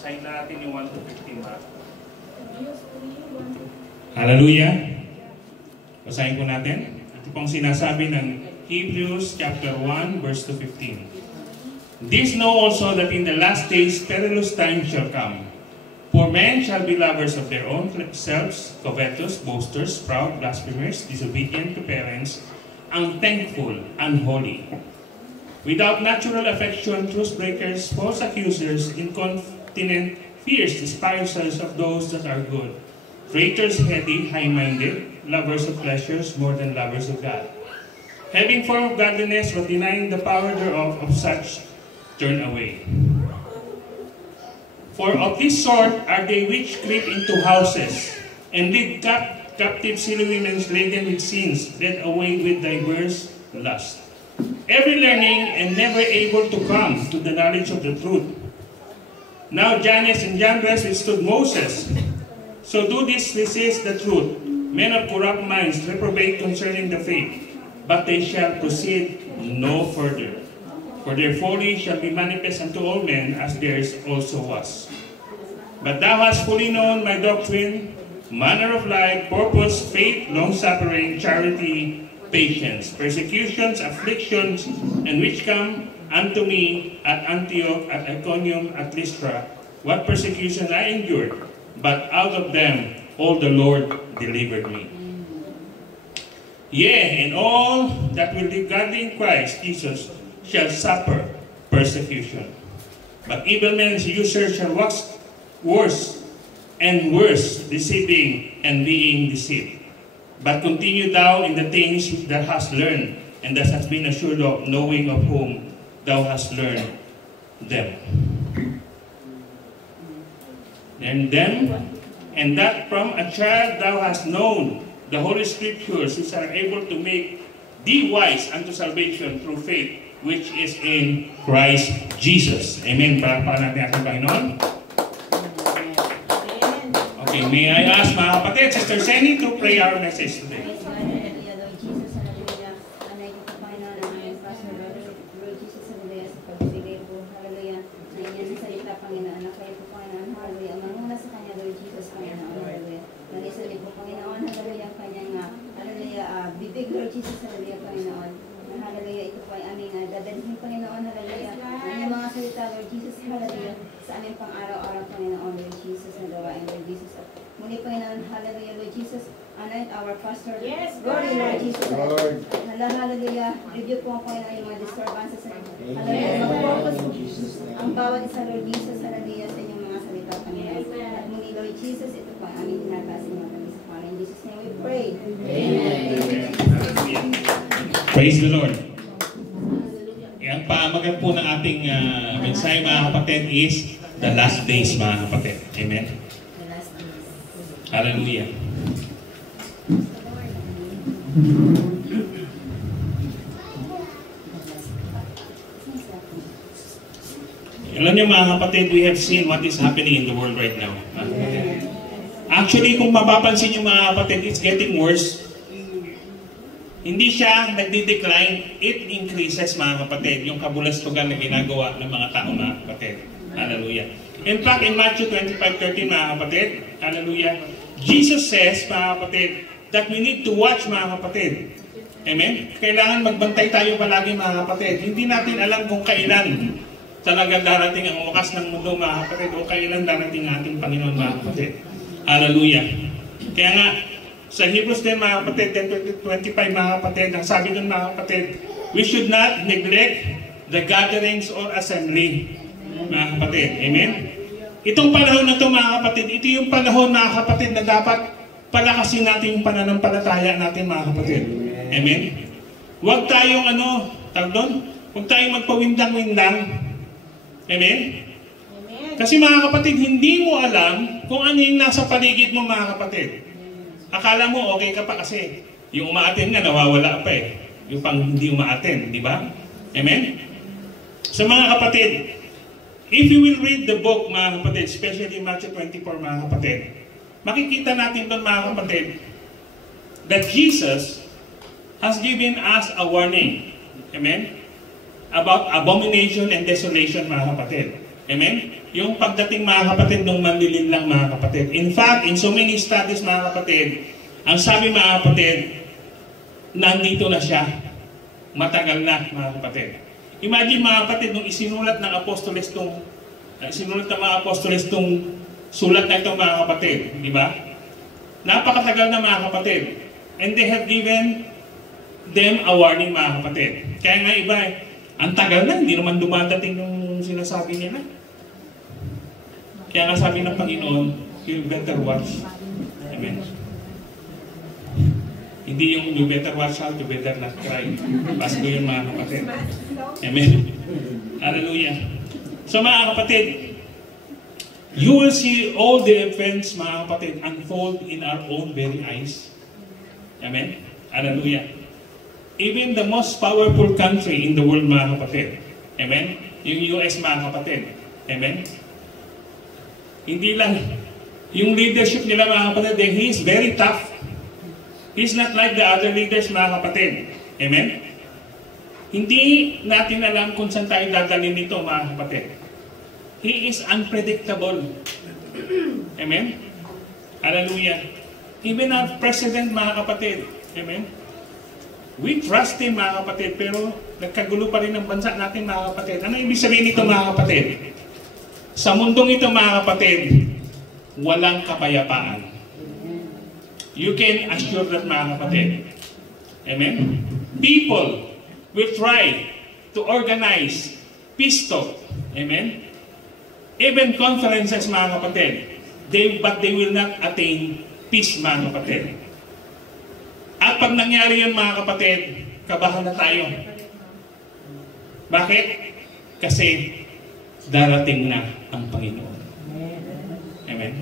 Basahin natin yung 1 to 15 ha. Hallelujah. Basahin po natin. Ito pong sinasabi ng Hebrews chapter 1 verse to 15. This know also that in the last days perilous times shall come. For men shall be lovers of their own selves, covetous, boasters, proud, blasphemers, disobedient to parents, unthankful, unholy, without natural affection, truce breakers, false accusers, incontinent, fierce, despisers of those that are good, traitors, heady, high-minded, lovers of pleasures more than lovers of God, having form of godliness but denying the power thereof, of such turn away. For of this sort are they which creep into houses, and lead captive silly women laden with sins, led away with diverse lust, every learning and never able to come to the knowledge of the truth. Now Jannes and Jambres withstood Moses. So do this resist the truth. Men of corrupt minds reprobate concerning the faith, but they shall proceed no further. For their folly shall be manifest unto all men, as theirs also was. But thou hast fully known my doctrine, manner of life, purpose, faith, long-suffering, charity, patience, persecutions, afflictions, and which come unto me at Antioch, at Iconium, at Lystra, what persecution I endured, but out of them all the Lord delivered me. Yea, and all that will live godly in Christ Jesus shall suffer persecution. But evil men and users shall wax worse and worse, deceiving and being deceived. But continue thou in the things that hast learned, and that hast been assured of, knowing of whom thou hast learned them. And that from a child thou hast known the Holy Scriptures, which are able to make thee wise unto salvation through faith, which is in Christ Jesus. Amen. Palakpakan natin ating Panginoon. Okay, may I ask mga kapatid, Sister Senny, to pray our message today. Bibig, Lord Jesus, hallelujah, Panginoon. Hallelujah, ito po ay aming dadalhin, Panginoon, hallelujah. Ang mga salita, Lord Jesus, hallelujah, sa aming pang-araw-araw, Panginoon, Lord Jesus, na gawain, Lord Jesus. Muli, Panginoon, hallelujah, Lord Jesus, anoint our pastor, yes, glory, Lord Jesus, Lord. Hallelujah, review po, Panginoon, yung mga disturbances, hallelujah, mag-focus ang bawat isa, Lord Jesus, hallelujah, sa inyong mga salita, Panginoon. At muli, Lord Jesus, ito po ang aming hinagasin mo, in Jesus' name we pray. Amen. Praise the Lord. Ang pamagat po ng ating mensahe, mga kapatid, is the last days, mga kapatid. Amen. Hallelujah. Alam niyo, mga kapatid, we have seen what is happening in the world right now. Actually, kung mapapansin niyo, mga kapatid, it's getting worse. Hindi siya nagdi-decline, it increases, mga kapatid, yung kabulastugan na ginagawa ng mga tao, mga kapatid. Hallelujah. In fact, in Matthew 25:13, mga kapatid, hallelujah, Jesus says, mga kapatid, that we need to watch, mga kapatid. Amen? Kailangan magbantay tayo palagi, mga kapatid. Hindi natin alam kung kailan talaga darating ang wakas ng mundo, mga kapatid, o kailan darating ating Panginoon, mga kapatid. Hallelujah. Kaya nga, sa Hebrews 10, mga kapatid, 10:25, mga kapatid, ang sabi doon, mga kapatid, we should not neglect the gatherings or assembly, mga kapatid. Amen? Itong panahon na ito, mga kapatid, ito yung panahon, mga kapatid, na dapat palakasin natin yung pananampalataya natin, mga kapatid. Amen? Huwag tayong, tawag doon? Huwag tayong magpawindang-windang. Amen? Kasi, mga kapatid, hindi mo alam kung ano yung nasa paligid mo, mga kapatid. Akala mo okay ka pa kasi yung umaattend nga nawawala pa eh. Yung pang hindi umaattend, di ba? Amen? So mga kapatid, if you will read the book, mga kapatid, especially Matthew 24, mga kapatid, makikita natin doon, mga kapatid, that Jesus has given us a warning. Amen? About abomination and desolation, mga kapatid. Amen? Yung pagdating mga kapatid ng manlilin lang mga kapatid. In fact, in so many studies mga kapatid, ang sabi mga kapatid, nandito na siya. Matagal na mga kapatid. Imagine mga kapatid, nung isinulat ng apostoles tong sulat na ito mga kapatid, di ba? Napakatagal na mga kapatid. And they have given them a warning mga kapatid. Kaya nga iba ang tagal na, hindi naman dumadating yung sinasabi nila. Kaya nga sabi ng Panginoon, you better watch. Amen. Hindi yung you better watch out, you better not cry. Pasko yun mga kapatid. Amen. Hallelujah. So mga kapatid, you will see all the events mga kapatid unfold in our own very eyes. Amen. Hallelujah. Even the most powerful country in the world mga kapatid. Amen. Yung US mga kapatid. Amen. Hindi lang yung leadership nila mga kapatid, he is very tough. He's not like the other leaders mga kapatid. Amen? Hindi natin alam kung saan tayo dadalhin nito mga kapatid. He is unpredictable. Amen? Hallelujah. Even our president mga kapatid. Amen? We trust him mga kapatid, pero nagkagulo pa rin ang bansa natin mga kapatid. Ano ibig sabihin nito mga kapatid? Sa mundong ito mga kapatid, walang kapayapaan. You can assure that mga kapatid. Amen? People will try to organize peace talk. Amen? Even conferences mga kapatid. But they will not attain peace mga kapatid. At pag nangyari yun mga kapatid, kabahan na tayo. Bakit? Kasi darating na ang Panginoon. Amen?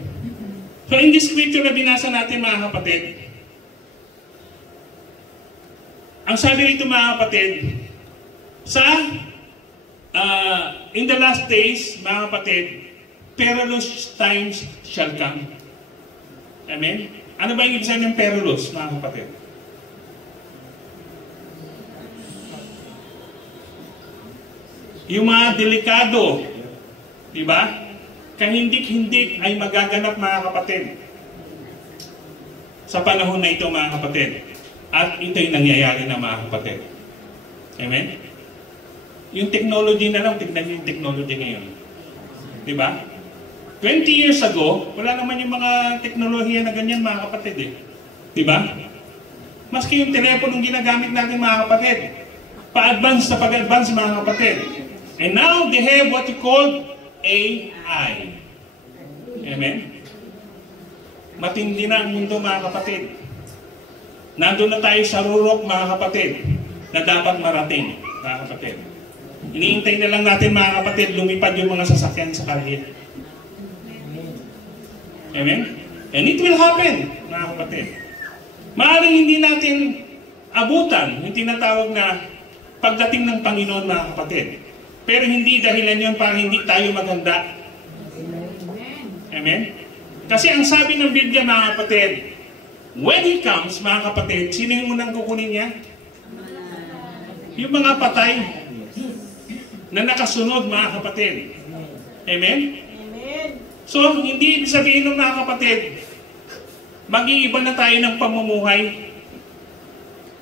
So in this scripture na binasa natin mga kapatid, ang sabi rito mga kapatid, in the last days, mga kapatid, perilous times shall come. Amen? Ano ba yung ibig sabihin ng perilous, mga kapatid? Yung mga delikado, di ba? Kahindik-hindik ay magaganap mga kapatid sa panahon na ito mga kapatid. At ito'y nangyayari na mga kapatid. Amen? Yung technology na lang, tignan niyo yung technology ngayon. Di ba? 20 years ago, wala naman yung mga teknolohiya na ganyan mga kapatid eh. Di ba? Maski yung teleponong ginagamit natin mga kapatid, pa-advance na pag-advance mga kapatid. And now they have what you call AI. Amen? Matindi na ang mundo mga kapatid. Nandun na tayo sa rurok mga kapatid na dapat marating mga kapatid. Iniintay na lang natin mga kapatid lumipad yung mga sasakyan sa kalye. Amen? And it will happen mga kapatid. Maaaring hindi natin abutan yung tinatawag na pagdating ng Panginoon mga kapatid. Pero hindi dahilan yun para hindi tayo maganda. Amen? Kasi ang sabi ng Biblia mga kapatid, when He comes mga kapatid, sino yung unang kukunin niya? Yung mga patay na nakasunod mga kapatid. Amen? So, hindi ibig sabihin ng mga kapatid, mag-iiba na tayo ng pamumuhay.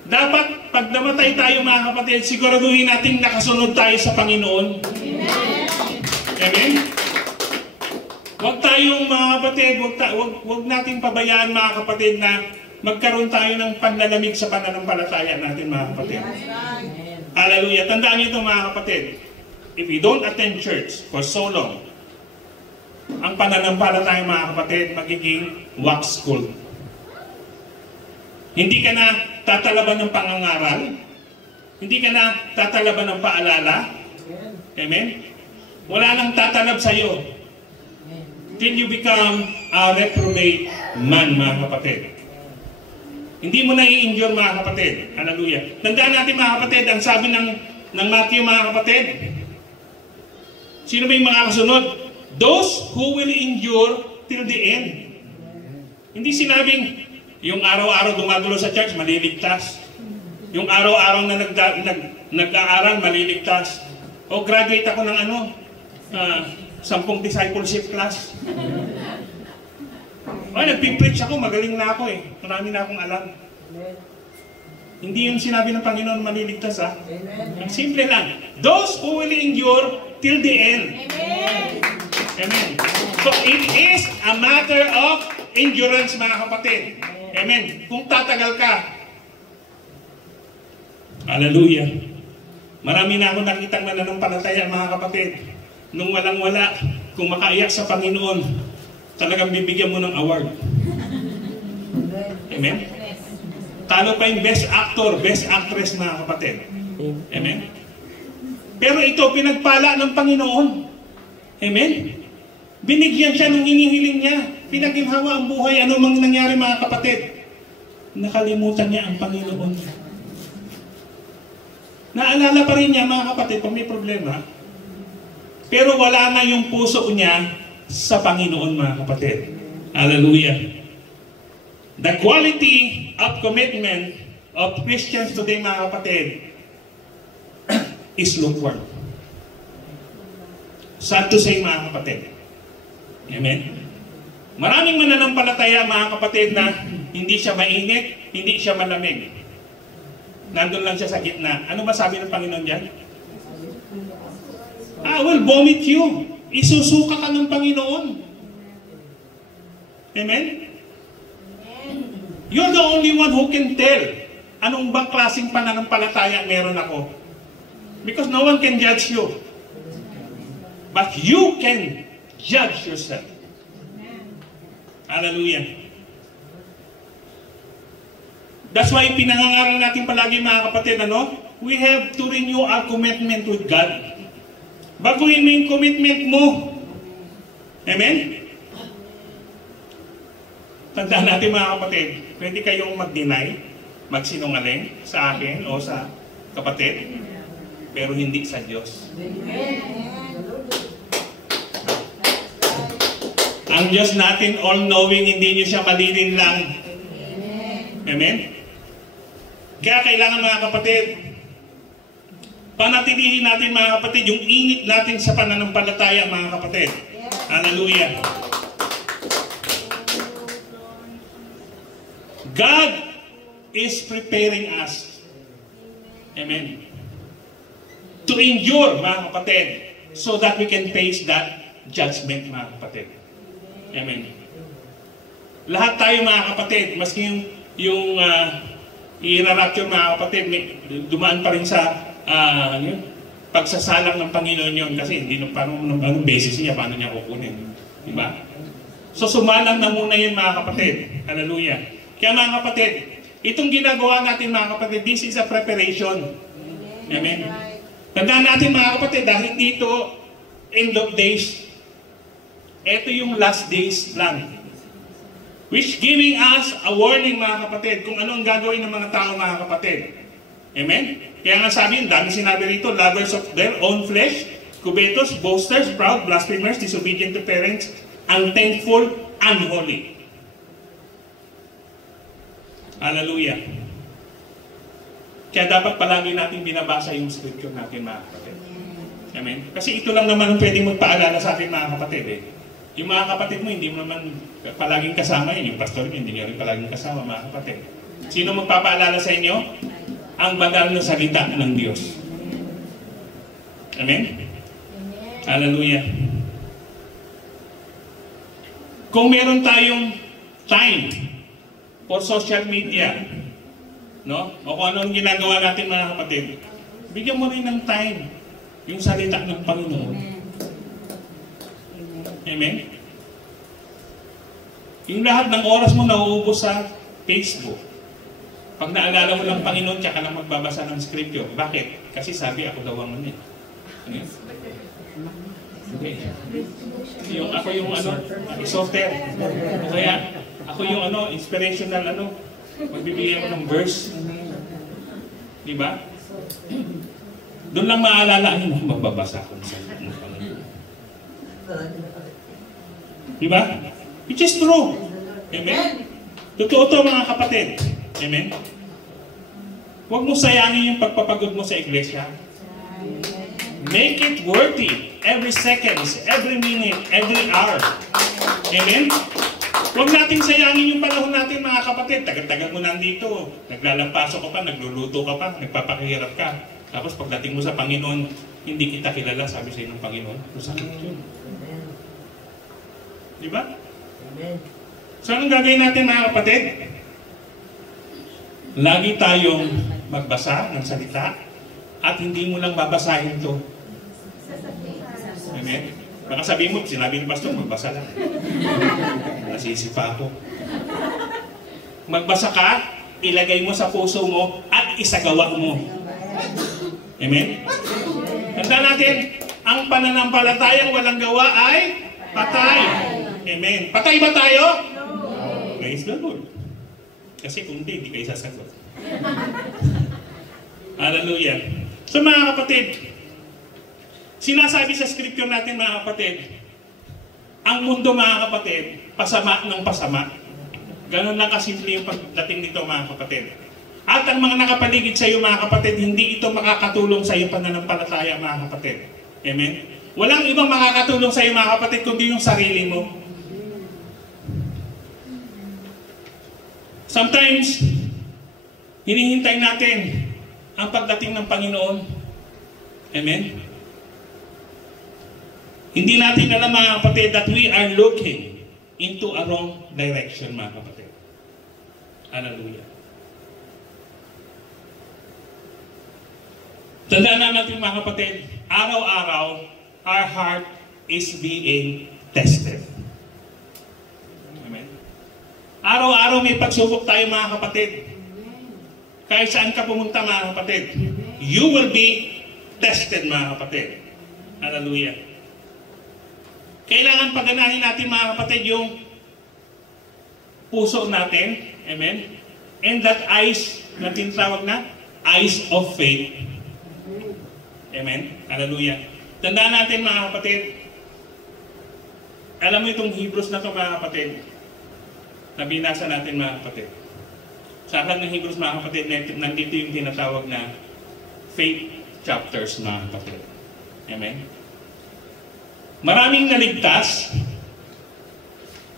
Dapat, pag namatay tayo mga kapatid, siguraduhin natin nakasunod tayo sa Panginoon. Amen? Huwag tayong mga kapatid, huwag natin pabayaan mga kapatid na magkaroon tayo ng panlalamig sa pananampalataya natin mga kapatid. Hallelujah. Tandaan niyo ito mga kapatid. If you don't attend church for so long, ang pananampalataya mga kapatid magiging wax cold. Hindi ka na tatalaban ng pangangaral. Hindi ka na tatalaban ng paalala. Amen? Wala nang tatalab sa iyo. Till you become a reprobate man, mga kapatid. Hindi mo na i-endure, mga kapatid. Hallelujah. Tandaan natin, mga kapatid, ang sabi ng Matthew, mga kapatid. Sino ba yung mga kasunod? Those who will endure till the end. Hindi sinabing, yung araw-araw dumagulo sa church, maliligtas. Yung araw-araw na nag-aaral, maliligtas. O graduate ako ng 10 discipleship class. Nagpipreach ako, magaling na ako eh. Marami na akong alam. Hindi yung sinabi ng Panginoon maliligtas ha. Ang simple lang. Those who will endure till the end. Amen. So it is a matter of endurance mga kapatid. Amen. Kung tatagal ka. Hallelujah. Marami na ako nakitang nananampalataya mga kapatid. Nung walang-wala, kung makaiyak sa Panginoon, talagang bibigyan mo ng award. Amen? Talo pa yung best actor, best actress mga kapatid. Amen? Pero ito pinagpala ng Panginoon. Amen? Binigyan siya nung inihiling niya. Pinaginhawa ang buhay. Ano mang nangyari mga kapatid? Nakalimutan niya ang Panginoon. Naalala pa rin niya mga kapatid kung may problema. Pero wala na yung puso niya sa Panginoon mga kapatid. Hallelujah. The quality of commitment of Christians today mga kapatid is lukewarm. Sad to say mga kapatid. Amen? Maraming mananampalataya mga kapatid na hindi siya mainit, hindi siya malamig. Nandun lang siya sa gitna. Ano ba sabi ng Panginoon diyan? I will vomit you. Isusuka ka ng Panginoon. Amen? You're the only one who can tell anong bang klaseng pananampalataya meron ako. Because no one can judge you. But you can judge yourself. Hallelujah. That's why pinangangaral natin palagi mga kapatid, ano? We have to renew our commitment with God. Baguhin mo yung commitment mo. Amen? Tandaan natin mga kapatid, pwede kayong mag-deny, magsinungaling sa akin o sa kapatid, pero hindi sa Diyos. Ang Diyos natin, all-knowing, hindi niyo siya malirin lang. Amen? Kaya kailangan mga kapatid, panatilihin natin mga kapatid, yung init natin sa pananampalataya mga kapatid. Hallelujah. God is preparing us. Amen. To endure mga kapatid, so that we can face that judgment mga kapatid. Amen. Lahat tayo mga kapatid, maski yung i-rapture mga kapatid, dumaan pa rin sa pagsasalang ng Panginoon yun kasi hindi anong basis niya, paano niya kukunin. Diba? So sumalang na muna yun mga kapatid. Hallelujah. Kaya mga kapatid, itong ginagawa natin mga kapatid, this is a preparation. Amen. Tandaan natin mga kapatid, dahil dito, end of days, ito yung last days lang. Which giving us a warning mga kapatid kung ano ang gagawin ng mga tao mga kapatid. Amen? Kaya nga sabi yun, dami sinabi rito, lovers of their own flesh, covetous, boasters, proud, blasphemers, disobedient to parents, unthankful, unholy. Hallelujah. Kaya dapat palagi natin binabasa yung scripture natin mga kapatid. Amen? Kasi ito lang naman ang pwedeng magpaalala sa atin mga kapatid eh. Yung mga kapatid mo, hindi mo naman palaging kasama yun. Yung pastor mo, hindi nyo rin palaging kasama, mga kapatid. Sino magpapaalala sa inyo? Ang banal na salita ng Diyos. Amen? Hallelujah. Kung meron tayong time for social media, no? O kung anong ginagawa natin, mga kapatid, bigyan mo rin ng time yung salita ng Panginoon. Amen? Yung lahat ng oras mo nauubos sa Facebook. Pag naalala mo ng Panginoon, tsaka lang magbabasa ng scripture. Bakit? Kasi sabi ako daw ang ano. Ano? Okay. Ako yung exhorter. O kaya, ako yung inspirational magbibigay ako ng verse. Diba? Doon lang maalala, magbabasa ako ng Panginoon. Diba? Which is true. Amen? Totoo to mga kapatid. Amen? Huwag mo sayangin yung pagpapagod mo sa iglesia. Make it worthy. Every seconds, every minute, every hour. Amen? Huwag nating sayangin yung panahon natin, mga kapatid. Tagal-tagal mo nandito. Naglalampaso ka pa, nagluluto ka pa, nagpapakahirap ka. Tapos pagdating mo sa Panginoon, hindi kita kilala, sabi sa ng Panginoon. Masakit yun. Di ba? Amen. So anong gagawin natin, mga kapatid? Lagi tayong magbasa ng salita at hindi mo lang babasahin to. Amen? Baka sabihin mo, sinabi ni Pastor, magbasa lang. Nasisipa ako. Magbasa ka, ilagay mo sa puso mo at isagawa mo. Amen? Tanda natin, ang pananampalatayang walang gawa ay patay. Amen. Patay ba tayo? No. Praise the Lord. Kasi kung hindi kayo sasagot. Hallelujah. So mga kapatid, sinasabi sa scripture natin, mga kapatid, ang mundo, mga kapatid, pasama ng pasama. Ganun lang kasimple yung pagdating nito, mga kapatid. At ang mga nakapaligid sa iyo, mga kapatid, hindi ito makakatulong sa iyo pananampalataya, mga kapatid. Amen? Walang ibang makakatulong sa iyo, mga kapatid, kundi yung sarili mo. Sometimes, hinihintay natin ang pagdating ng Panginoon. Amen? Hindi natin alam, mga kapatid, that we are looking into a wrong direction, mga kapatid. Hallelujah. Tandaan natin, mga kapatid, araw-araw, our heart is being tested. Amen? Araw-araw may pagsubok tayo, mga kapatid. Kahit saan ka pumunta, mga kapatid, you will be tested, mga kapatid. Hallelujah. Kailangan paganahin natin, mga kapatid, yung puso natin. Amen? And that eyes, na tinatawag na, eyes of faith. Amen? Hallelujah. Tandaan natin, mga kapatid, alam mo itong Hebrews na ito, mga kapatid, na binasa natin, mga kapatid. Sa akin ng Hebrews, mga kapatid, nandito yung tinatawag na faith chapters, mga kapatid. Amen? Maraming naligtas,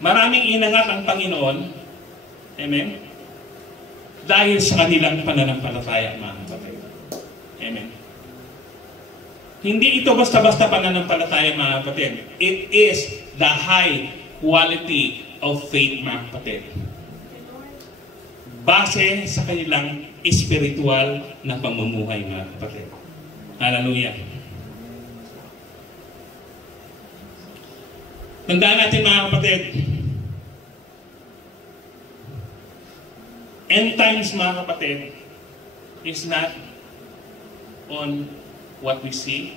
maraming inangat ang Panginoon, amen? Dahil sa kanilang pananampalataya, mga kapatid. Amen? Hindi ito basta-basta pananampalataya, mga kapatid. It is the high quality of faith, mga kapatid. Base sa kanilang espiritual na pamumuhay, mga kapatid. Hallelujah. Tandaan natin, mga kapatid, end times, mga kapatid, is not on what we see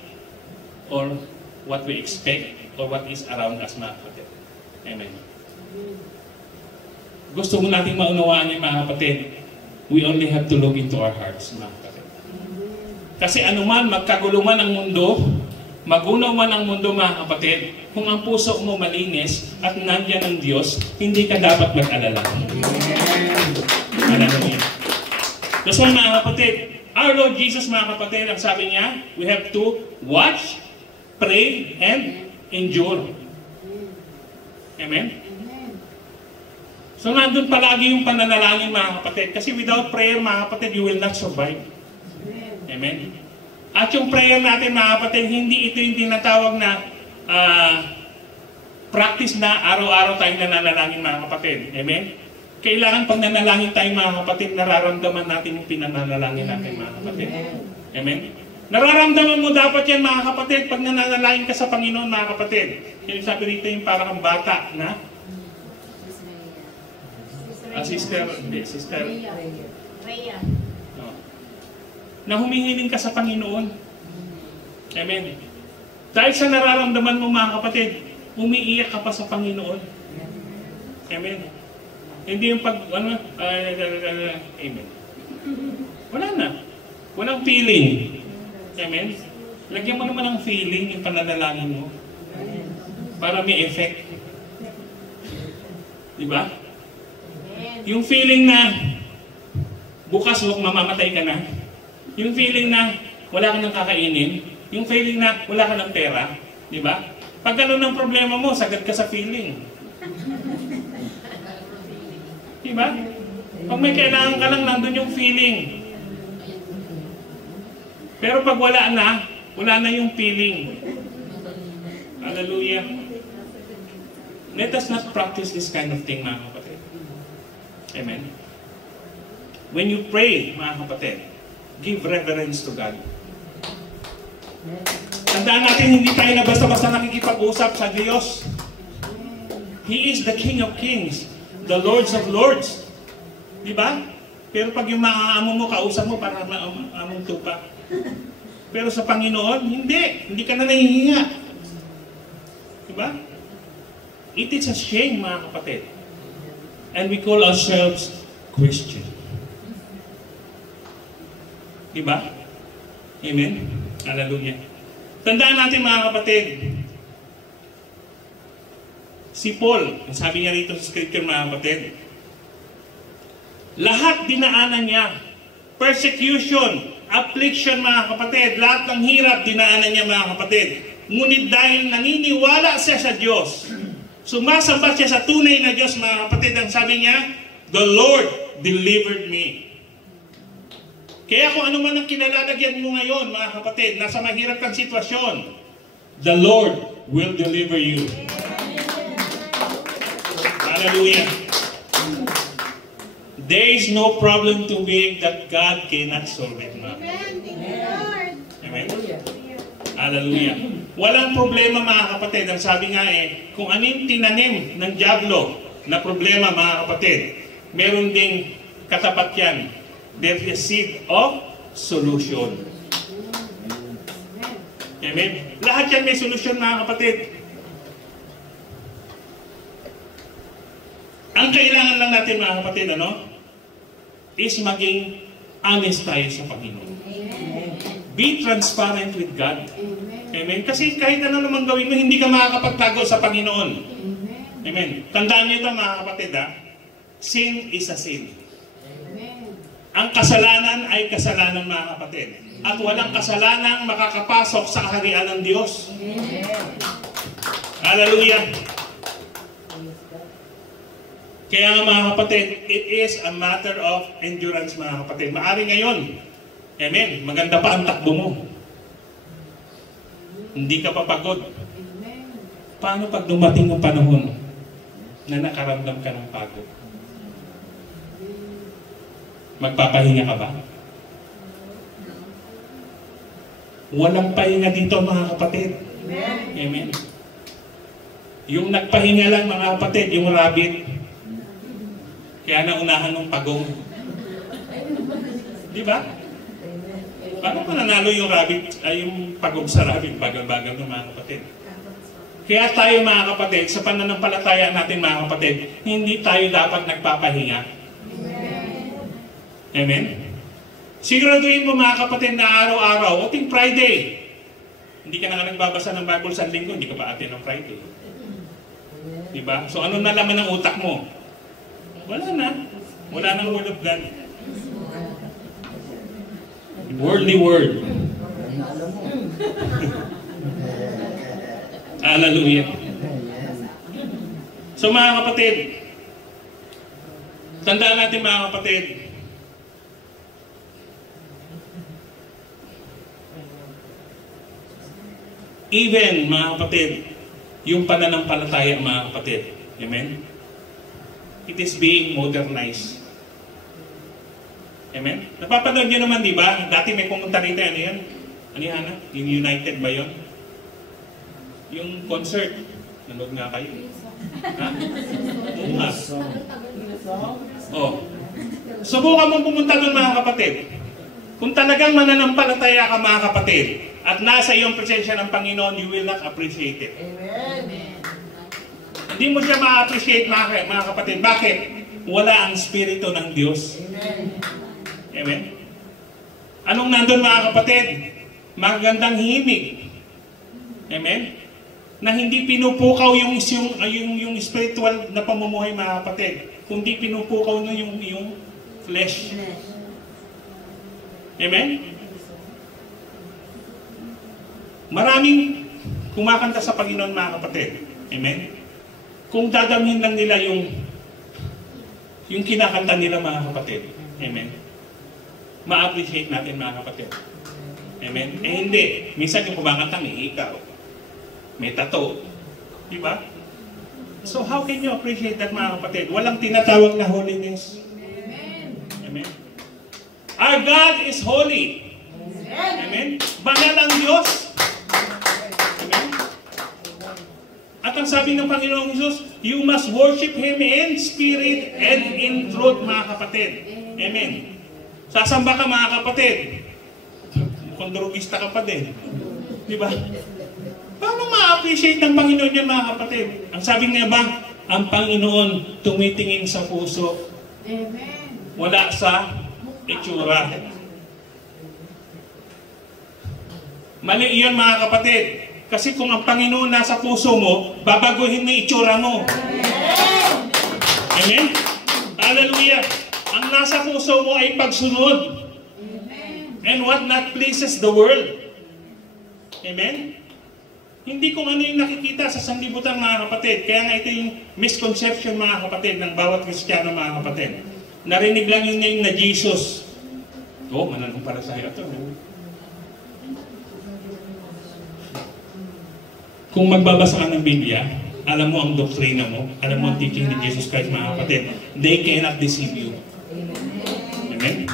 or what we expect or what is around us, mga kapatid. Amen. Gusto mo nating maunawaan niya, mga kapatid, we only have to look into our hearts, mga kapatid. Kasi anuman, magkaguluman ang mundo, magunaw man ang mundo, mga kapatid, kung ang puso mo malinis at nandiyan ang Diyos, hindi ka dapat mag-alala. Hallelujah. That's why, mga kapatid, our Lord Jesus, mga kapatid, ang sabi niya, we have to watch, pray, and endure. Amen? So, nandun palagi yung pananalangin, mga kapatid. Kasi without prayer, mga kapatid, you will not survive. Amen? At yung prayer natin, mga kapatid, hindi ito yung tinatawag na practice na araw-araw tayong nananalangin, mga kapatid. Amen? Kailangan pag nanalangin tayo, mga kapatid, nararamdaman natin yung pinanalangin natin, mga kapatid. Amen? Nararamdaman mo dapat yan, mga kapatid, pag nananalangin ka sa Panginoon, mga kapatid. Yung sabi rito yung parang kang bata na sister Rhea. no. Na humihiling ka sa Panginoon. Amen. Dahil sa nararamdaman mo, mga kapatid, umiiyak ka pa sa Panginoon. Amen. Hindi yung amen. Wala na. Walang feeling. Amen. Lagyan mo naman ng feeling yung pananalangin mo. Para may effect. Diba? Yung feeling na bukas mamamatay ka na. Yung feeling na wala ka nang kakainin. Yung feeling na wala ka ng pera, di ba? Pag gano'n ang problema mo, sagad ka sa feeling. Di ba? Pag may kailangan ka lang, nandun yung feeling. Pero pag wala na yung feeling. Hallelujah. Let us not practice this kind of thing, mga kapatid. Amen. When you pray, mga kapatid, give reverence to God. Tandaan natin, hindi tayo na basta-basta nakikipag-usap sa Diyos. He is the King of Kings, the Lords of Lords. Di ba? Pero pag yung maaamo mo, kausap mo, para maamong tupa. Pero sa Panginoon, hindi ka na nahihiya. Di ba? It is a shame, mga kapatid. And we call ourselves Christian. Di ba? Amen? Hallelujah. Tandaan natin, mga kapatid, si Paul, ang sabi niya rito sa scripture, mga kapatid, lahat dinaanan niya. Persecution, affliction, mga kapatid, lahat ng hirap dinaanan niya, mga kapatid. Ngunit dahil naniniwala siya sa Diyos, sumasamba siya sa tunay na Diyos, mga kapatid, ang sabi niya, the Lord delivered me. Kaya kung ano man ang kinalalagyan mo ngayon, mga kapatid, nasa mahirap kang sitwasyon, the Lord will deliver you. Hallelujah. There is no problem too big that God cannot solve it. Amen. Hallelujah. Walang problema, mga kapatid. Ang sabi nga kung ano yung tinanim ng diablo na problema, mga kapatid, meron ding katapat yan. There's a seed of solution. Amen. Lahat yan may solusyon, mga kapatid. Ang kailangan lang natin, mga kapatid, is maging honest tayo sa Panginoon. Be transparent with God. Amen. Kasi kahit ano naman gawin mo, hindi ka makakapagtago sa Panginoon. Amen. Tandaan niyo ito, mga kapatid, sin is a sin. Ang kasalanan ay kasalanan, mga kapatid. At walang kasalanang makakapasok sa kaharian ng Diyos. Hallelujah. Kaya nga, mga kapatid, it is a matter of endurance, mga kapatid. Maari ngayon, amen, maganda pa ang takbo mo. Hindi ka papagod. Paano pag dumating ang panahon na nakaramdam ka ng pagod? Magpapahinga ka ba? Walang pahinga dito, mga kapatid. Amen. Yung nagpahinga lang, mga kapatid, yung rabbit, kaya naunahan ng pagong. Di ba? Paano mananalo yung rabbit, yung pagong sa rabbit, bagal-bagal ng mga kapatid? Kaya tayo, mga kapatid, sa pananampalataya natin, mga kapatid, hindi tayo dapat nagpapahinga. Amen? Siguraduhin mo, mga kapatid, na araw-araw, ating Friday. Hindi ka na nga nagbabasa ng Bible sa linggo, hindi ka pa atin ng Friday. Diba? So ano na laman ng utak mo? Wala na. Wala nang word of God. Worldly word. Hallelujah. So, mga kapatid, tandaan natin, mga kapatid, even, mga kapatid, yung pananampalataya, mga kapatid, amen? It is being modernized. Amen? Napapanood nyo naman, di ba? Dati may pumunta rito, ano yan? Ano yan, ha? Yung United ba yun? Yung concert. Nanood nga kayo. Ha? Oo nga. Oh. Subukan mong pumunta doon, mga kapatid. Kung talagang mananampalataya ka, mga kapatid, at nasa iyong presensya ng Panginoon, you will not appreciate it. Amen. Hindi mo siya ma-appreciate, mga kapatid. Bakit? Wala ang Espiritu ng Diyos. Amen. Amen. Anong nandun, mga kapatid? Magandang himig. Amen. Na hindi pinupukaw yung spiritual na pamumuhay, mga kapatid. Kundi pinupukaw na yung flesh. Amen. Maraming kumakanta sa Panginoon, mga kapatid. Amen? Kung dadamhin lang nila yung kinakanta nila, mga kapatid. Amen? Ma-appreciate natin, mga kapatid. Amen? Eh hindi. Minsan yung kumakanta, may ikaw. May tato. Diba? So how can you appreciate that, mga kapatid? Walang tinatawag na holiness. Amen? Our God is holy. Amen? Banal ang Diyos. Amen? At ang sabi ng Panginoong Jesus, you must worship Him in spirit and in truth, mga kapatid. Amen? Sasamba ka, mga kapatid. Kondrobista ka pa din. Diba? Paano ma-appreciate ng Panginoon yan, mga kapatid? Ang sabi niya ba, ang Panginoon tumitingin sa puso. Amen. Wala sa itsura. Mali iyon, mga kapatid. Kasi kung ang Panginoon nasa puso mo, babaguhin mo itsura mo. Amen? Hallelujah! Ang nasa puso mo ay pagsunod. And what not pleases the world. Amen? Hindi kung ano yung nakikita sa sanlibutan, mga kapatid. Kaya nga ito yung misconception, mga kapatid, ng bawat Kristiyano, mga kapatid. Narinig lang yung name na Jesus. Oh, mananong para sa iyo ito. Kung magbabasa ka ng Biblia, alam mo ang doktrina mo, alam mo ang teaching ni Jesus Christ, mga kapatid. They cannot deceive you. Amen?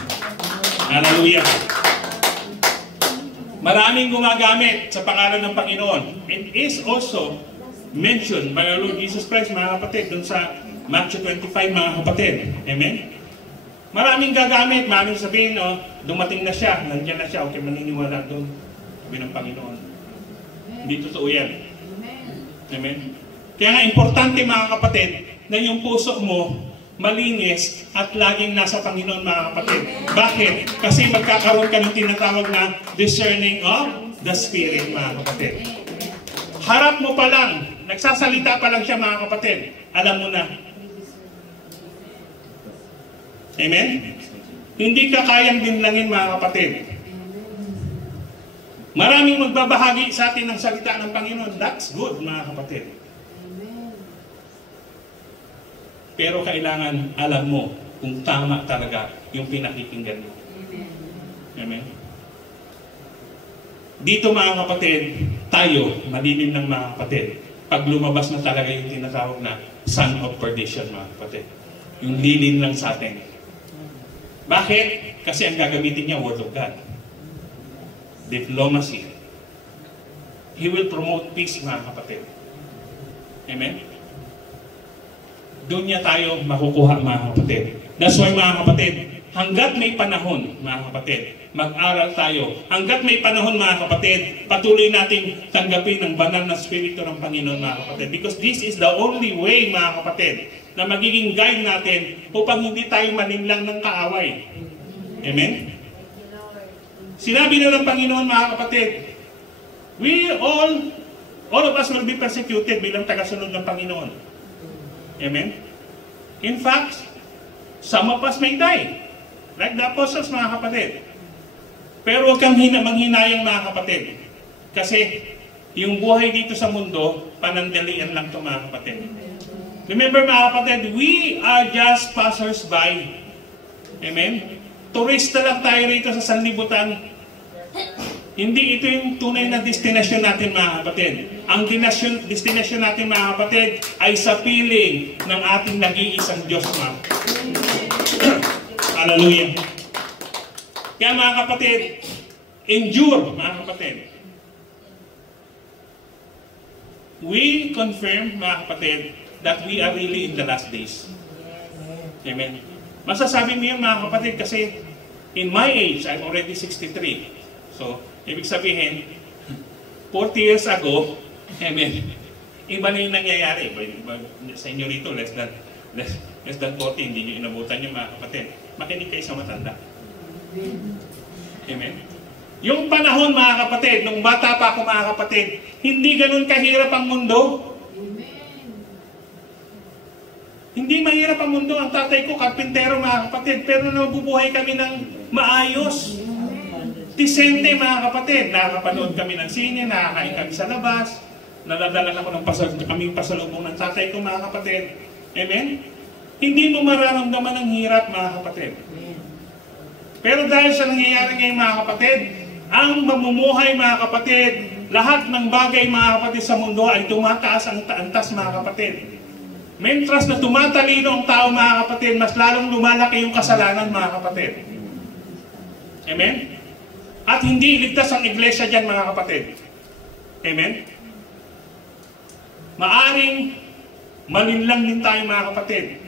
Hallelujah! Maraming gumagamit sa pangalan ng Panginoon. It is also mentioned by our Lord Jesus Christ, mga kapatid, dun sa Matthew 25, mga kapatid. Amen? Maraming gagamit, maraming sabihin, oh, dumating na siya, nandiyan na siya, okay, maniniwala doon. Sabi ng Panginoon. Hindi totoo yan. Amen? Kaya nga, importante, mga kapatid, na yung puso mo malinis at laging nasa Panginoon, mga kapatid. Bakit? Kasi magkakaroon ka ng tinatawag na discerning of the Spirit, mga kapatid. Harap mo pa lang, nagsasalita pa lang siya, mga kapatid. Alam mo na. Amen? Hindi ka kayang dinlangin, mga kapatid. Maraming magbabahagi sa atin ng salita ng Panginoon. That's good, mga kapatid. Pero kailangan alam mo kung tama talaga yung pinakikinggan mo. Amen? Dito, mga kapatid, tayo, malilim ng mga kapatid, pag lumabas na talaga yung tinatawag na son of perdition, mga kapatid. Yung lilin lang sa atin. Bakit? Kasi ang gagamitin niya, Word of God. Diplomacy. He will promote peace, mga kapatid. Amen? Doon niya tayo makukuha, mga kapatid. That's why, mga kapatid, hanggat may panahon, mga kapatid, mag-aral tayo. Hanggat may panahon, mga kapatid, patuloy nating tanggapin ang banal na Espiritu ng Panginoon, mga kapatid. Because this is the only way, mga kapatid, na magiging guide natin upang hindi tayo malinlang ng kaaway. Amen? Sinabi na ng Panginoon, mga kapatid, all of us will be persecuted bilang tagasunod ng Panginoon. Amen? In fact, some of us may die. Like the apostles, mga kapatid. Pero huwag kang manghinayang, mga kapatid. Kasi yung buhay dito sa mundo, panandalian lang ito, mga kapatid. Remember, mga kapatid, we are just passers-by. Amen? Turista lang tayo rito sa sanlibutan. Hindi ito yung tunay na destinasyon natin, mga kapatid. Ang destinasyon natin, mga kapatid, ay sa piling ng ating nag-iisang Diyos, mga Hallelujah. Kaya, mga kapatid, endure, mga kapatid. We confirm, mga kapatid, that we are really in the last days. Amen. Masasabi mo yun, mga kapatid, kasi in my age, I'm already 63. So, ibig sabihin, 40 years ago, amen, iba na yung nangyayari. Sa inyo rito, less than 40, hindi nyo inabutan yung, mga kapatid. Makinig kayo sa matanda. Amen. Yung panahon, mga kapatid, nung bata pa ako, mga kapatid, hindi ganun kahirap ang mundo. Hindi mahirap ang mundo. Ang tatay ko, karpintero, mga kapatid, pero nabubuhay kami ng maayos. Disente mga kapatid, nakakapanood kami ng sine, nakakain kami sa labas, nadadalan ako ng kaming pasalubong ng tatay ko mga kapatid. Amen? Hindi mo mararamdaman ang hirap mga kapatid. Pero dahil sa nangyayari ngayon mga kapatid, ang mamumuhay mga kapatid, lahat ng bagay mga kapatid sa mundo ay tumataas ang taantas mga kapatid. Mentras na tumatalino ang tao mga kapatid, mas lalong lumalaki yung kasalanan mga kapatid. Amen? At hindi iligtas ang iglesia dyan mga kapatid. Amen? Maaring malinlang din tayo mga kapatid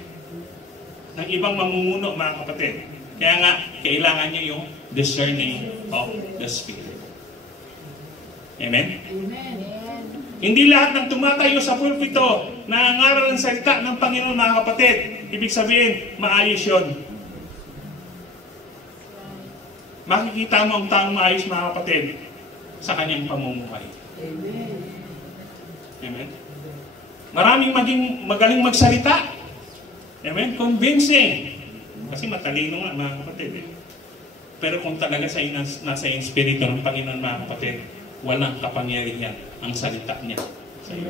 ng ibang mamumuno mga kapatid. Kaya nga, kailangan niya yung discerning of the Spirit. Amen? Amen. Hindi lahat ng tumatayo sa pulpito nangangaral ng salita ng Panginoon mga kapatid. Ibig sabihin, maayos yun. Makikita mo ang taong maayos mga kapatid sa kanyang pamumuhay. Amen. Amen? Maraming magaling magsalita. Amen? Convincing. Kasi matalino nga mga kapatid. Pero kung talaga nasa yung spirito ng Panginoon mga kapatid, walang kapangyarihan ang salita niya sa iyo.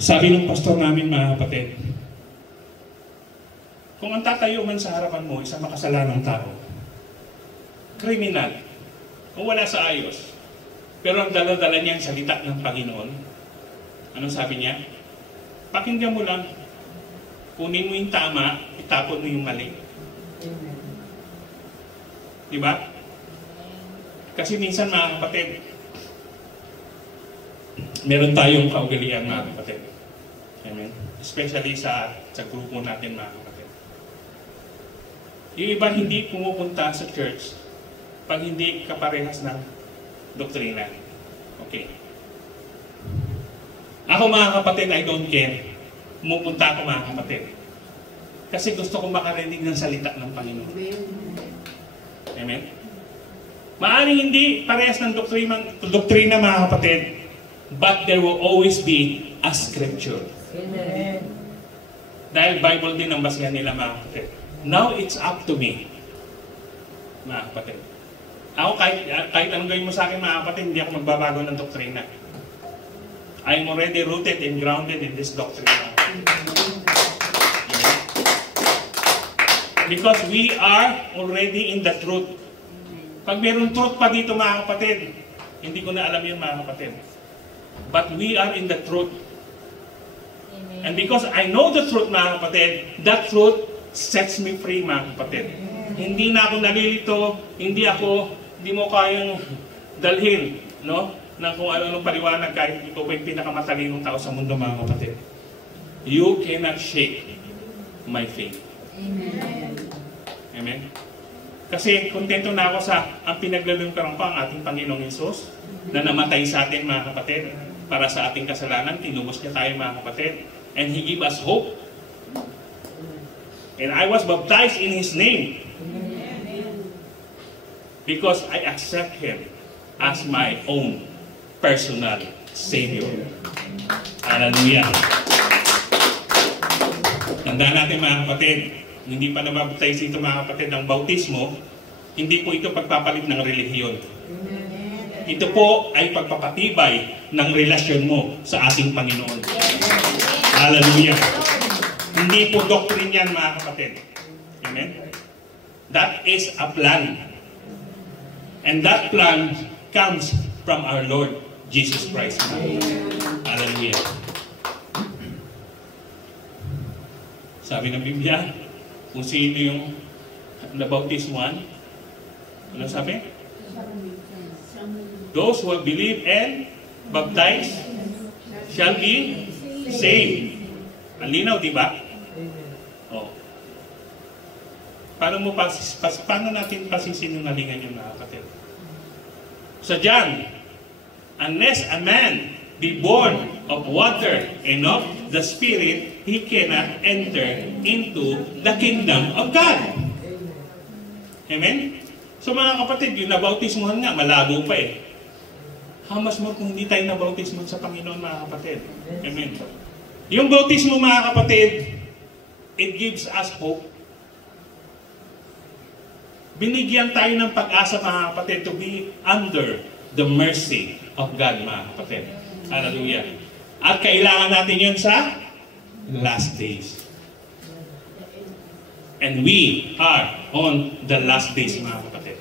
Sabi ng pastor namin mga kapatid, kung ang tatayo man sa harapan mo, isang makasalanang tao, kriminal, kung wala sa ayos, pero ang dala-dala niya ang salita ng Panginoon, anong sabi niya? Pakinggan mo lang, kunin mo yung tama, itapon mo yung mali. Diba? Kasi minsan mga kapatid, meron tayong kaugalian mga kapatid. Amen? Especially sa grupo natin mga kapatid. Yung iba hindi pumupunta sa church pag hindi kaparehas ng doktrina. Okay. Ako mga kapatid, I don't care. Pumupunta ako mga kapatid. Kasi gusto ko makarinig ng salita ng Panginoon. Amen? Maaaring hindi parehas ng doktrina mga kapatid, but there will always be a scripture. Amen. Dahil Bible din ang basihan nila mga kapatid. Now it's up to me, mga kapatid. Ako kahit anong gawin mo sa akin mga kapatid, hindi ako magbabago ng doktrina. I am already rooted and grounded in this doctrine. Because we are already in the truth. Pag mayroong truth pa dito mga kapatid, hindi ko na alam yun mga kapatid. But we are in the truth. And because I know the truth mga kapatid, that truth sets me free mga kapatid. Hindi na ako nalilito, hindi mo kayang dalhin, no? Ng kung ano-anong paliwanag kahit ito pa yung pinakamatalinong tao sa mundo mga kapatid. You cannot shake my faith. Amen. Amen? Kasi kontento na ako sa ang pinaglalungkaran ko ang ating Panginoong Hesus na namatay sa atin mga kapatid para sa ating kasalanan. Tinubos niya tayo mga kapatid. And He gave us hope. And I was baptized in His name. Because I accept Him as my own personal Savior. Hallelujah. Tandaan natin mga kapatid, hindi pa nababaptize ito mga kapatid ng bautismo, hindi po ito pagpapalit ng relihiyon. Ito po ay pagpapatibay ng relasyon mo sa ating Panginoon. Hallelujah. Hindi po doctrine yan mga kapatid. Amen? That is a plan. And that plan comes from our Lord Jesus Christ. Hallelujah. Sabi ng Biblia, kung sino yung nabautismuhan, ano sabi? Those who have believed and baptized shall be saved. Ang linaw, di ba? Oh. Paano natin pasisinungalingan yung mga kapatid? Sa John, unless a man be born of water and of the Spirit, he cannot enter into the kingdom of God. Amen? So mga kapatid, yung nabautismuhan nga, malabo pa eh. How much more kung hindi tayo nabautismuhan sa Panginoon mga kapatid? Amen? Yung bautismo mga kapatid, it gives us hope. Binigyan tayo ng pag-asa, mga kapatid, to be under the mercy of God, mga kapatid. Hallelujah. At kailangan natin yun sa last days. And we are on the last days, mga kapatid.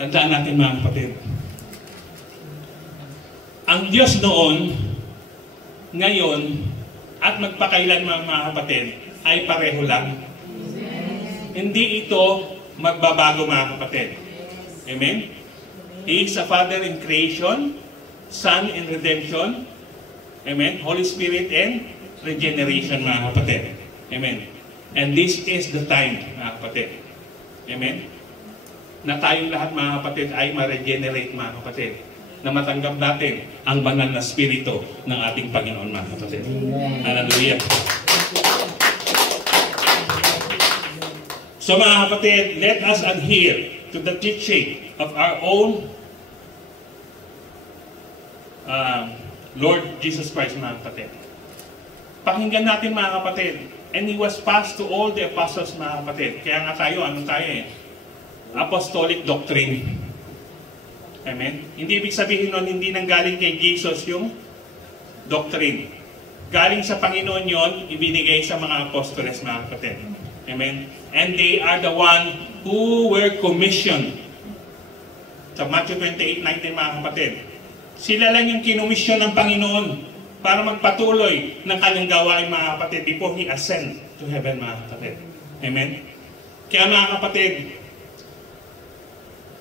Tandaan natin, mga kapatid. Ang Diyos noon, ngayon, at magpakailan, mga kapatid, ay pareho lang. Hindi ito magbabago, mga kapatid. Amen? He is a Father in creation, Son in redemption, amen? Holy Spirit and regeneration, mga kapatid. Amen? And this is the time, mga kapatid. Amen? Na tayong lahat, mga kapatid, ay ma-regenerate, mga kapatid. Na matanggap natin ang banal na spirito ng ating Panginoon, mga kapatid. Hallelujah. So, mga kapatid, let us adhere to the teaching of our own Lord Jesus Christ, mga kapatid. Pakinggan natin, mga kapatid. And He was passed to all the apostles, mga kapatid. Kaya nga tayo, ano tayo eh? Apostolic doctrine. Amen? Hindi ibig sabihin nun, hindi nanggaling kay Jesus yung doctrine. Galing sa Panginoon yon, ibinigay sa mga apostoles, mga kapatid. Amen? And they are the one who were commissioned. Sa Matthew 28:19, mga kapatid. Sila lang yung kinumisyon ng Panginoon para magpatuloy ng kanyang gawain, mga kapatid, before He ascend to heaven, mga kapatid. Amen? Kaya, mga kapatid,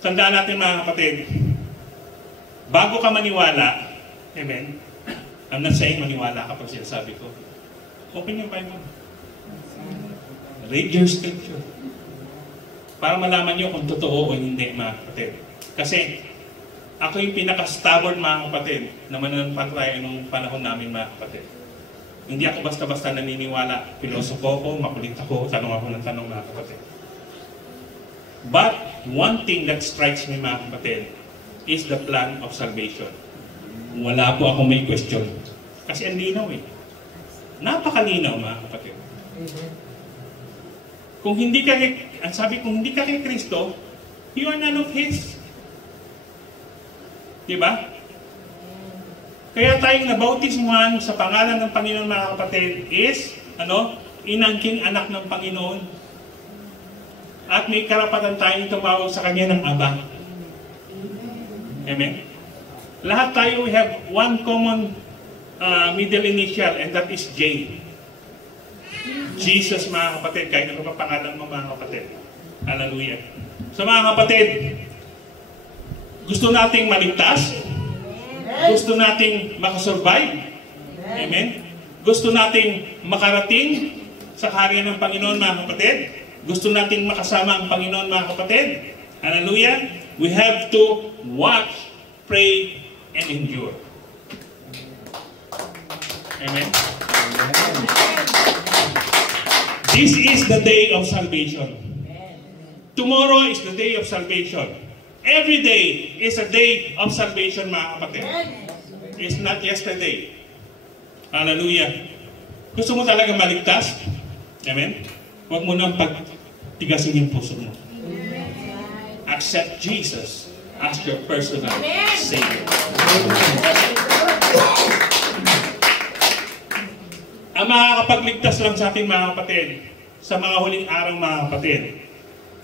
tandaan natin, mga kapatid, bago ka maniwala, amen, I'm not saying maniwala kapag sinasabi ko. Open yung Bible. Read your scripture. Para malaman nyo kung totoo o hindi, mga kapatid. Kasi, ako yung pinaka-stubborn, mga kapatid, na mananampalataya nung panahon namin, mga kapatid. Hindi ako basta-basta naniniwala. Pilosopo ko, makulit ako, tanong ako ng tanong, mga kapatid. But, one thing that strikes me, mga kapatid, is the plan of salvation. Wala po ako may question. Kasi ang linaw eh. Napakalinaw, mga kapatid. Kung hindi ka ang sabi, kung hindi ka kay Kristo, you are none of His. Diba? Kaya tayong nabautismuhan sa pangalan ng Panginoon, mga kapatid, is, inangking anak ng Panginoon. At may karapatan tayong tumawag sa Kanya ng Aba. Amen? Lahat tayo, we have one common middle initial, and that is J. Jesus, mga kapatid, kahit ano pa pangalan mo, mga kapatid. Hallelujah. So, mga kapatid, gusto nating maligtas? Gusto nating makasurvive? Amen? Gusto nating makarating sa kaharian ng Panginoon, mga kapatid? Gusto nating makasama ang Panginoon, mga kapatid? Hallelujah! We have to watch, pray, and endure. Amen? This is the day of salvation. Tomorrow is the day of salvation. Every day is a day of salvation, mga kapatid. It's not yesterday. Hallelujah. Gusto mo talaga maligtas? Amen? Huwag mo nang pagtigasin yung puso mo. Accept Jesus as your personal Savior. Ang makakapagligtas lang sa ating, mga kapatid, sa mga huling araw, mga kapatid,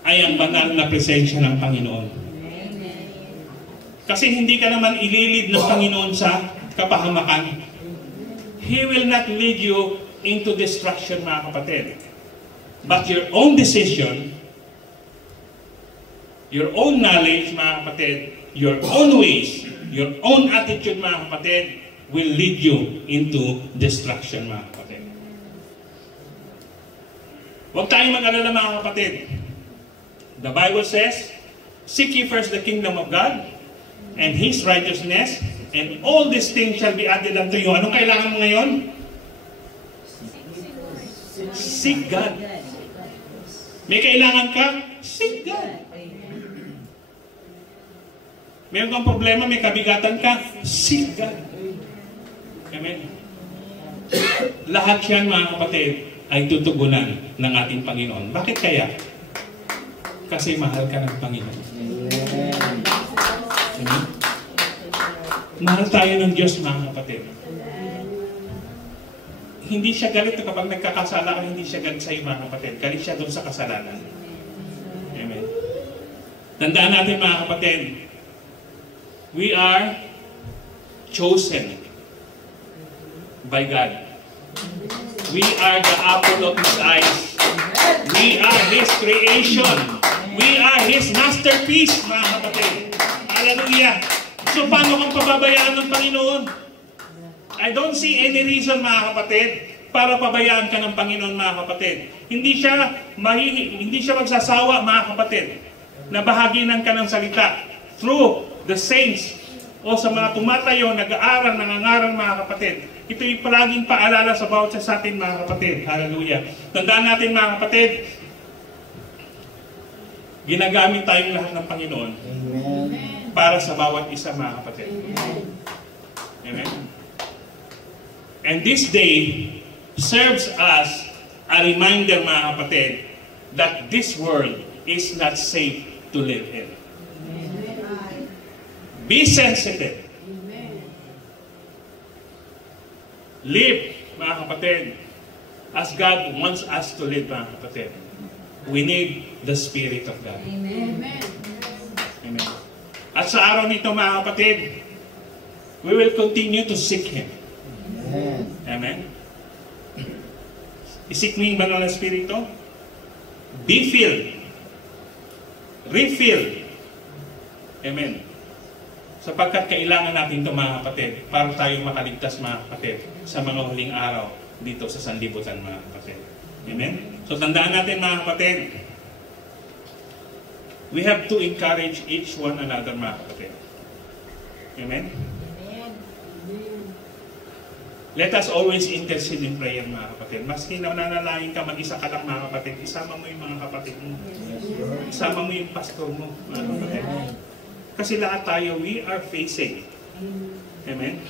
ay ang banal na presensya ng Panginoon. Kasi hindi ka naman ililid ng Panginoon sa kapahamakan. He will not lead you into destruction, mga kapatid. But your own decision, your own knowledge, mga kapatid, your own ways, your own attitude, mga kapatid, will lead you into destruction, mga kapatid. Huwag tayong mag-alala, mga kapatid. The Bible says, seek ye first the kingdom of God and His righteousness, and all these things shall be added unto you. Anong kailangan mo ngayon? Seek God. May kailangan ka? Seek God. Meron kang problema, may kabigatan ka? Seek God. Amen. Lahat yan, mga kapatid, ay tutugunan ng ating Panginoon. Bakit kaya? Kasi mahal ka ng Panginoon. Amen? Mahal tayo ng Diyos, mga kapatid. Hindi siya galit kapag nagkakasala ka, hindi siya galit sa iyo, mga kapatid. Galit siya doon sa kasalanan. Amen. Tandaan natin, mga kapatid, we are chosen by God. We are the apple of His eyes. We are His creation. We are His masterpiece, mga kapatid. Hallelujah. So, paano kang pababayaan ng Panginoon? I don't see any reason, mga kapatid, para pabayaan ka ng Panginoon, mga kapatid. Hindi siya magsasawa, mga kapatid, na bahaginan ka ng salita through the saints o sa mga tumatayo, nag-aaral, nangangaral, mga kapatid. Ito yung palaging paalala sa bawat sa atin, mga kapatid. Hallelujah. Tandaan natin, mga kapatid, ginagamit tayong lahat ng Panginoon para sa bawat isa, mga kapatid. Amen. And this day serves as a reminder, mga kapatid, that this world is not safe to live in. Be sensitive. Live, mga kapatid, as God wants us to live, mga kapatid. We need the Spirit of God. Amen. Amen. At sa araw nito, mga kapatid, we will continue to seek Him. Amen. Isik mo yung banal na Espiritu. Be filled. Refill. Amen. Sapagkat kailangan natin ito, mga kapatid, para tayo makaligtas, mga kapatid, sa mga huling araw dito sa sanlibutan, mga kapatid. Amen. So tandaan natin, mga kapatid, we have to encourage each one another, mga kapatid. Amen. Let us always intercede in prayer, mga kapatid. Maski na nanalangin ka, mag-isa ka lang, mga kapatid, isama mo yung mga kapatid mo. Isama mo yung pastor mo, mga kapatid. Kasi lahat tayo, we are facing. Amen?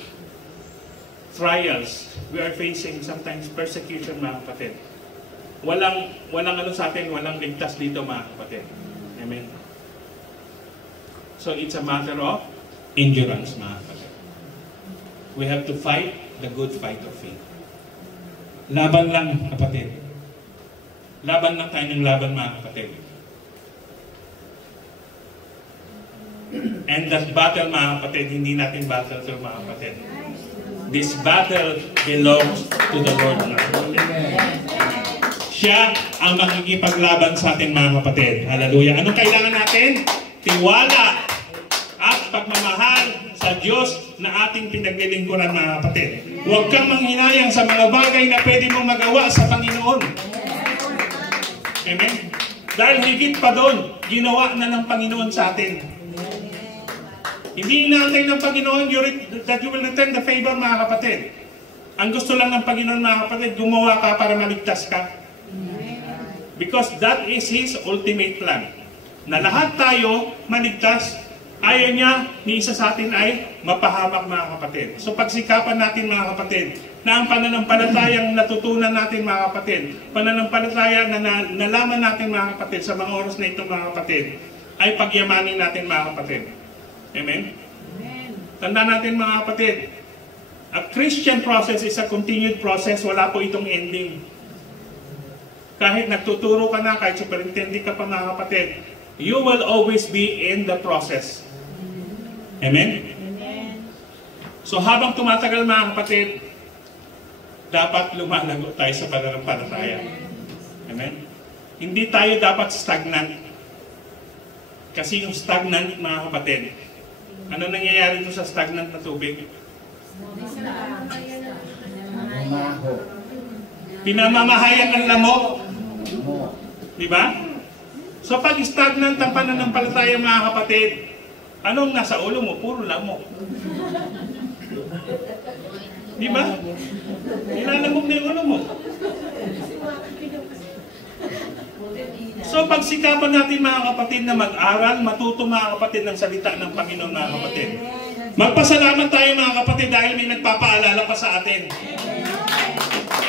Trials. We are facing sometimes persecution, mga kapatid. Walang ano sa atin, walang ligtas dito, mga kapatid. Amen? So it's a matter of endurance, mga kapatid. We have to fight the good fight of faith. Laban lang, kapatid. Laban lang tayo ng laban, mga kapatid. And that battle, mga kapatid, hindi natin battle to, mga kapatid. This battle belongs to the Lord, mga kapatid. Siya ang makikipaglaban sa atin, mga kapatid. Hallelujah. Anong kailangan natin? Tiwala at pagmamahal sa Diyos na ating pinaglilingkuran, mga kapatid. Huwag kang manghinayang sa mga bagay na pwede mong magawa sa Panginoon. Amen? Dahil higit pa doon, ginawa na ng Panginoon sa atin. Hindi inaantay ng Panginoon that you will return the favor, mga kapatid. Ang gusto lang ng Panginoon, mga kapatid, gumawa ka para maligtas ka. Because that is His ultimate plan. Na lahat tayo maligtas. Ayaw niya ni isa sa atin ay mapahamak, mga kapatid. So pagsikapan natin, mga kapatid, na ang pananampalatayang natutunan natin, mga kapatid, pananampalataya na nalaman natin, mga kapatid, sa mga oras na ito, mga kapatid, ay pagyamanin natin, mga kapatid. Amen? Amen. Tandaan natin, mga kapatid, a Christian process is a continued process. Wala po itong ending. Kahit nagtuturo ka na, kahit superintendent ka pa, mga kapatid, you will always be in the process. Amen? Amen. So habang tumatagal, mga kapatid, dapat lumalago tayo sa pananampalataya. Amen? Hindi tayo dapat stagnant. Kasi yung stagnant, mga kapatid, ano nangyayari doon sa stagnant na tubig? Pinamamahayan ng lamok. Diba? So pag stagnant ang pananampalataya, mga kapatid, anong nasa ulo mo? Puro lamok. Diba? Nilalamok na yung ulo mo. So pagsikapan natin, mga kapatid, na mag-aral, matuto, mga kapatid, ng salita ng Panginoon, mga kapatid. Magpasalamat tayo, mga kapatid, dahil may nagpapaalala pa sa atin.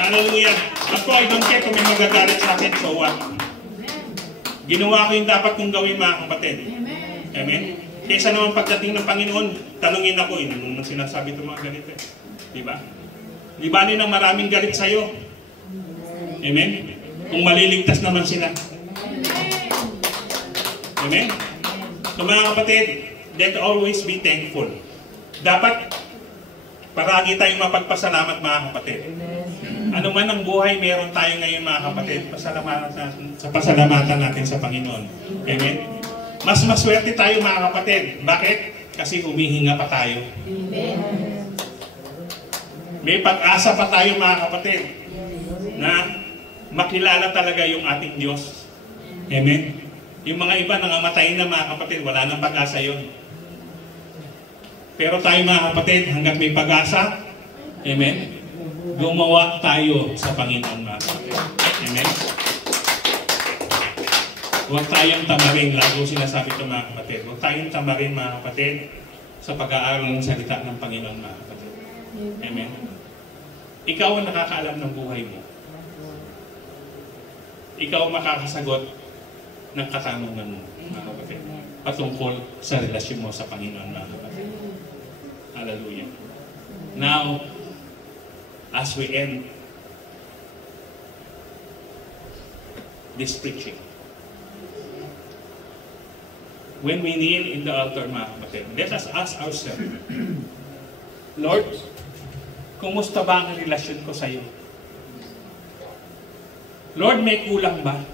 Hallelujah. Ako, I don't care kung may magagalit sa akin, so what? Ginawa ko yung dapat kong gawin, mga kapatid. Amen? Kaysa naman pagdating ng Panginoon, tanungin ako, nung sinasabi ito mga galit eh. Diba? Di ba nang maraming galit sa'yo? Amen? Kung maliligtas naman sila. Amen? So mga kapatid, let always be thankful. Dapat paragi tayong mapagpasalamat, mga kapatid. Ano man ang buhay, meron tayo ngayon, mga kapatid. Pasalamatan natin sa Panginoon. Amen? Mas maswerte tayo, mga kapatid. Bakit? Kasi humihinga pa tayo. May pag-asa pa tayo, mga kapatid, na makilala talaga yung ating Diyos. Amen? Yung mga iba nangamatay na, mga kapatid, wala nang pag-asa yun. Pero tayo, mga kapatid, hanggang may pag-asa, amen, gumawa tayo sa Panginoon, mga kapatid. Amen? Huwag tayong tamarin, lago sinasabi ito, mga kapatid. Huwag tayong tamarin, mga kapatid, sa pag-aaral ng salita ng Panginoon, mga kapatid. Amen? Ikaw ang nakakaalam ng buhay mo. Ikaw ang makakasagot ng katanungan mo, mga kapatid, patungkol sa relasyon mo sa Panginoon, mga kapatid. Hallelujah. Now, as we end this preaching, when we kneel in the altar, mga kapatid, let us ask ourselves, Lord, kumusta ba ang relasyon ko sa iyo? Lord, may kulang ba?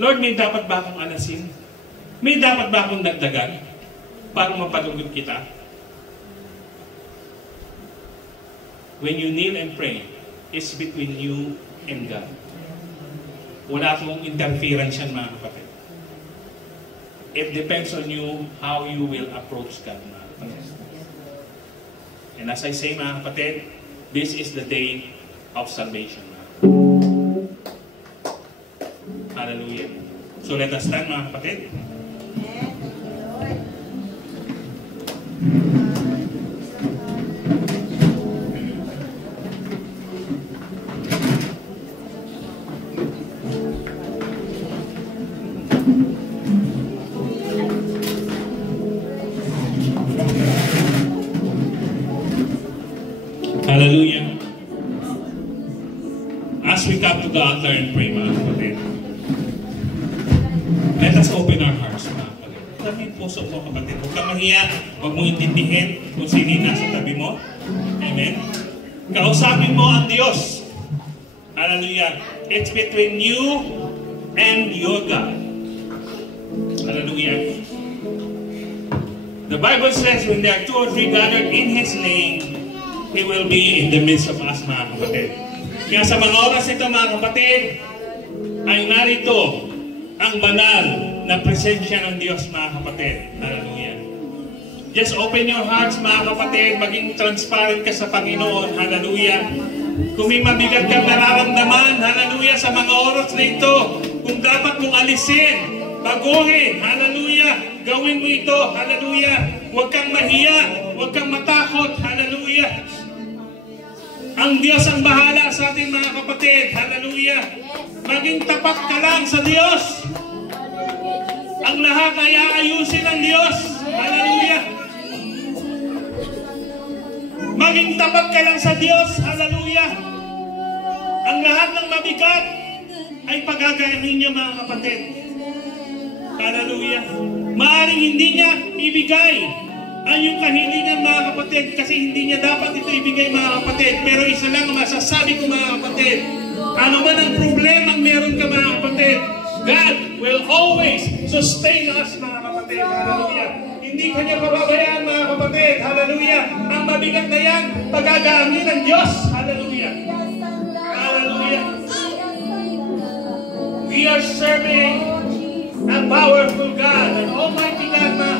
Lord, may dapat ba akong alasin? May dapat ba akong dagdagan para mapalugod kita? When you kneel and pray, it's between you and God. Wala akong interference yan, mga kapatid. It depends on you how you will approach God, mga kapatid. And as I say, mga kapatid, this is the day of salvation. Hallelujah. So let us stand, mga kapatid. Hallelujah. As we come to the altar and pray, mga kapatid, let us open our hearts, mga kapatid. Huwag yung puso mo, kapatid. Huwag kang mahiya. Huwag mong intindihin kung sino yung nasa tabi mo. Amen? Kausapin mo ang Diyos. Hallelujah. It's between you and your God. Hallelujah. The Bible says, when there are 2 or 3 gathered in His name, He will be in the midst of us, mga kapatid. Kaya sa mga oras ito, mga kapatid, ay narito ang banal na presensya ng Diyos, mga kapatid. Hallelujah. Just open your hearts, mga kapatid. Maging transparent ka sa Panginoon. Hallelujah. Kung may mabigat kang nararamdaman, hallelujah, sa mga oras na ito, kung dapat mong alisin, baguhin, hallelujah, gawin mo ito, hallelujah. Huwag kang mahiya, huwag kang matakot, hallelujah. Ang Diyos ang bahala sa ating mga kapatid. Hallelujah. Maging tapat ka lang sa Diyos. Ang lahat ay aayusin ng Diyos. Hallelujah. Maging tapat ka lang sa Diyos. Hallelujah. Ang lahat ng mabigat ay pagaganin niya, mga kapatid. Hallelujah. Maaring hindi niya ibigay ang yung kahilingan, mga kapatid, kasi hindi niya dapat ito ibigay, mga kapatid. Pero isa lang ang masasabi ko, mga kapatid, ano man ang problema meron ka, mga kapatid, God will always sustain us, mga kapatid. Hallelujah. Hindi ka niya pababayaan, mga kapatid. Hallelujah. Ang mabigat na yan, pagagamin ng Diyos. Hallelujah. Hallelujah. We are serving a powerful God, an almighty God, mga